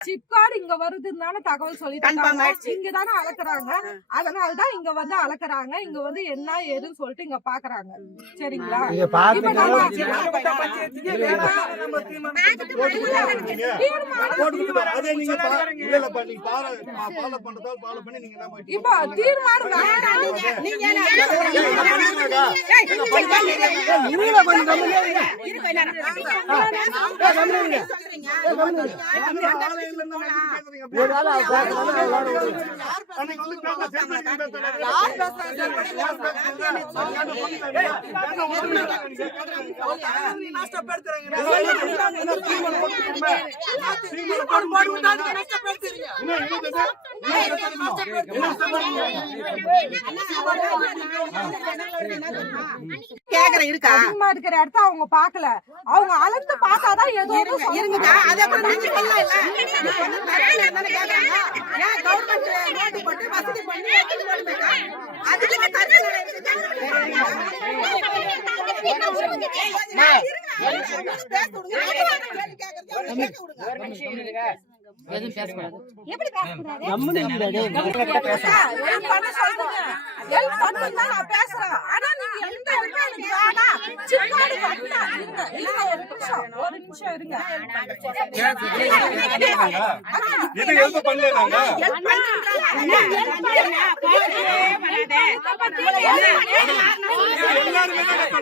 சிப்காட் இங்க வருதுன்னு தானே தகவல் ஆயிடுச்சு. இங்க தானே அளக்குறாங்க அதனால தான் இங்க வந்து அளக்குறாங்க. இங்க வந்து என்ன ஏதுன்னு சொல்லிட்டு இங்க பாக்குறாங்க. சரிங்களா? நீங்க இப்ப தீர்மானம் நீங்க கொஞ்சம் பேசுறீங்க. அன்னைக்கு வந்து பேச நீங்க பேசுறாரு. யார் பேசுறது? யார் பேசுறது? நஷ்டப்படுத்துறாங்க தீர்மானம் போட்டு போட்டு கொடுங்க. என்ன இருக்குது? கேக்குறேன் இருக்கா அதிகமா இருக்கிற இடத்த அவங்க பாக்கல அவங்க அளந்து பார்த்தாதான் ஏதோ. இருங்கக்கா. அதை கூட கேக்குறாங்க. ஏன் government நோட்டு போட்டு வசதி பண்ணி. அதுக்கு. இருங்க. பேச விடுங்க. பேசுறேன். ஆனா நீங்க எந்த ஒரு நிமிஷம், இருங்க. ஹெல்ப் பண்றேன்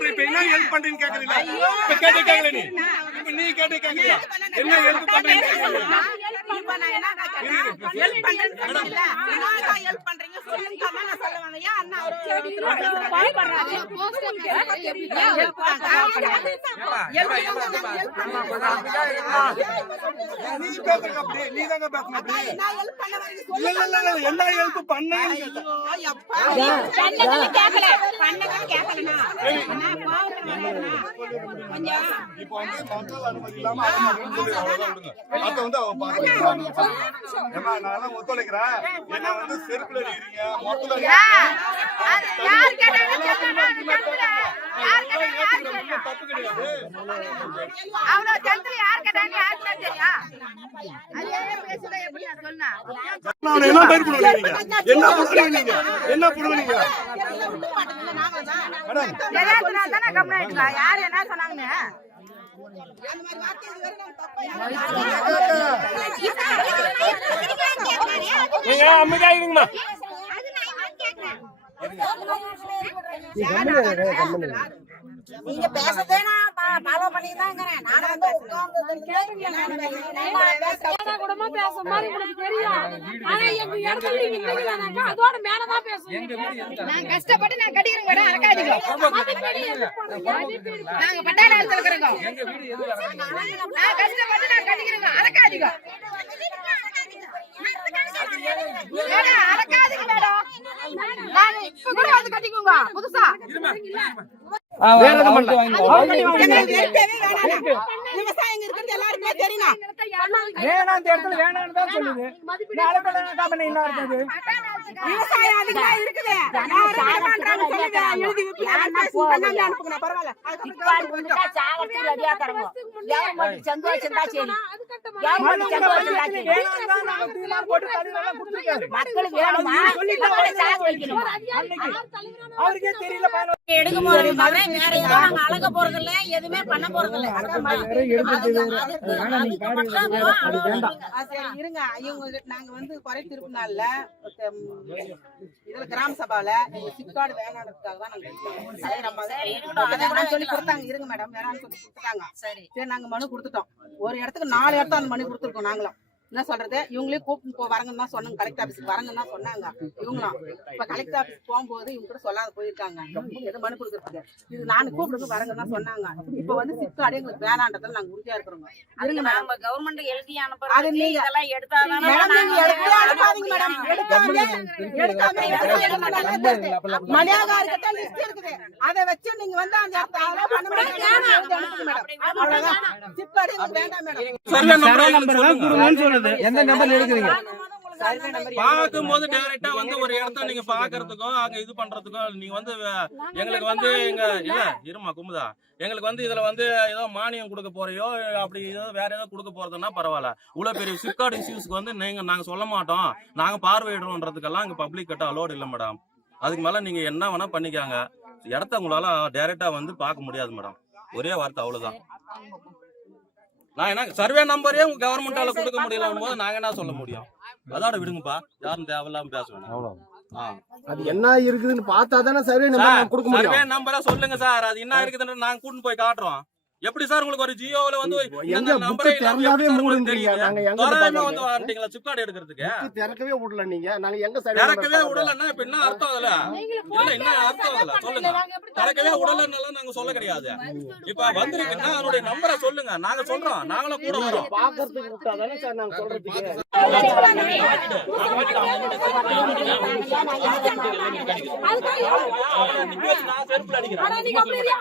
இப்ப என்ன ஹெல்ப் பண்றீங்கன்னு கேக்குறீங்களா இப்ப கேட்டு கேக்கல நீ இப்ப நீ கேட்டு கேக்குறியா என்ன ஹெல்ப் பண்றீங்க கேக்குறீங்களா? இப்ப நான் என்ன அண்ணா நீ அப்படி நீ தாங்க பேசணும் அப்படி இல்ல இல்ல இல்ல என்ன ஹெல்ப் பண்ணீங்கன்னு கேட்கல. பண்ணதுன்னு கேட்கலண்ணா. இப்போ வந்து மக்கள் அனுமதி இல்லாம அதை வந்து அவன் பாத்துக்கிறான். நான் ஒத்துழைக்கிறேன். என்ன வந்து செருப்புல என்ன பயிர் பண்ணுவீங்க நீங்க? என்ன பண்ணுவீங்க? என்ன பண்ணுவீங்க யார் என்ன சொன்னாங்கன்னு அந்த மாதிரி வார்த்தை இதுவரை நான் தப்பா யாரும் நீங்க அமைதியாயிருங்கம்மா. நீ நீங்க பேசதே நான் ஃபாலோ பண்ணி தான் இருக்கிறேன் நான் வந்து கூடமா பேசுற மாதிரி உங்களுக்கு தெரியும். ஆனா எங்க இடத்துல நீங்க அதோட பேசுவீங்க. நான் கஷ்டப்பட்டு நான் கட்டிக்கிறேன் மேடம் அறக்காதீங்க நாங்க பட்டாள நான் கஷ்டப்பட்டு நான் மேடம் நான் இப்ப கூட வந்து கட்டிக்கோங்க புதுசா வேற எதுவும் பண்ணல. எங்களுக்கு இருக்கவே வேணாம் இடத்துல வேணாம்னு தான் சொல்லுது. அவருக்கே தெரியல எடுக்க போறது தவிர வேற. எதுவும் நாங்க அழக போறது இல்ல எதுவுமே பண்ண போறது இல்ல இருங்க. இவங்க நாங்க வந்து குறை தீர்ப்பு நாள்ல ம், இதுல கிராம சபால இந்த சிப்கார்டு வேணான்றதுக்காக தான் நாங்க சொல்லி கொடுத்தாங்க. இருங்க மேடம். வேணாம்னு சொல்லி கொடுத்துட்டாங்க. சரி. சரி நாங்க மனு கொடுத்துட்டோம். ஒரு இடத்துக்கு நாலு இடத்துல அந்த மனு கொடுத்துருக்கோம் நாங்களும். என்ன சொல்றது இவங்களே கூப்பிட்டு போ வரங்கன்னு தான் சொன்னாங்க கலெக்டர் ஆபீஸ்க்கு வரங்கன்னு தான் சொன்னாங்க இவங்களும் இப்ப கலெக்டர் ஆபீஸ் போகும்போது இவங்க கூட சொல்லாத போயிருக்காங்க எதுவும் மனு கொடுக்கறதுக்கு இது நான் கூப்பிடுறது வரங்கன்னு தான் சொன்னாங்க இப்ப வந்து சிப்கார்டு எங்களுக்கு வேணான்றதுல நாங்க உறுதியா இருக்கிறோம் இருங்க மேடம் நம்ம கவர்மெண்ட் எழுதி அது அனுப்புறது நீங்க- இதெல்லாம் எடுத்தாதானே மேடம் நீங்க நாங்க எடுத்தே அனுப்பாதீங்க மேடம் எடுக்காம எடுக்காம லிஸ்ட் இருக்குது அதை வச்சு நீங்க வந்து அந்த அதெல்லாம் பண்ண அனுப்புங்க மேடம் அவ்வளவுதான் சிப்பாடி எங்களுக்கு வேண்டாம் மேடம் சர்வே நம்பர் கொடுங்கன்னு சொல்லுது எந்த நம்பர்ல எடுக்கிறீங்க? பார்க்கும்போது டைரக்டா வந்து ஒரு இடத்த நீங்க பாக்குறதுக்கோ அங்க இது பண்றதுக்கோ நீங்க வந்து எங்களுக்கு வந்து எங்க இல்ல இருமா குமுதா. எங்களுக்கு வந்து இதுல வந்து ஏதோ மானியம் கொடுக்க போறியோ அப்படி ஏதோ வேற ஏதோ கொடுக்க போறதுன்னா பரவாயில்ல. இவ்வளவு பெரிய சிப்கார்டு இஷ்யூஸ்க்கு வந்து நீங்க நாங்க சொல்ல மாட்டோம். நாங்க பார்வையிடுறோன்றதுக்கெல்லாம் இங்க பப்ளிக் கிட்ட அலோடு இல்ல மேடம் அதுக்கு மேல நீங்க என்ன வேணா பண்ணிக்காங்க. இடத்த உங்களால டைரக்டா வந்து பார்க்க முடியாது மேடம் ஒரே வார்த்தை அவ்வளவுதான். நான் என்ன சர்வே நம்பரே உங்க கவர்மெண்டால கொடுக்க முடியல போது நாங்க என்ன சொல்ல முடியும்? அதோட விடுங்கப்பா. யாரும் தேவையில்லாம பேச வேணாம். அது என்ன இருக்குதுன்னு பார்த்தா தானே சர்வே சார், நம்பர் கொடுக்க முடியும். சர்வே நம்பரா சொல்லுங்க சார். அது என்ன இருக்குதுன்னு நாங்க கூட்டிட்டு போய் காட்டுறோம். எப்படி சார் உங்களுக்கு ஒரு ஜியோல வந்து எங்க இல்லாம திறந்தாவே சார் தெரியுது? நாங்க எங்க தோராயமா வந்து பார்க்கறது? வாரண்டீங்களா சிப்கார்டு எடுக்கிறதுக்கு புக்கு திறக்கவே விடல நீங்க நாங்க எங்க சர்வே திறக்கவே விடலன்னா இப்ப என்ன அர்த்தம் அதுல இல்ல என்ன அர்த்தம் அதுல சொல்லுங்க திறக்கவே விடலன்னால நாங்க சொல்ல கிடையாது இப்ப வந்திருக்குன்னா அதனுடைய நம்பரை சொல்லுங்க நாங்க சொல்றோம் நாங்களும் கூட வரோம் பாக்குறதுக்கு விட்டா தானே சார் நாங்க சொல்றதுக்கு நீங்க பேசுனா செருப்புல அடிக்கிறேன்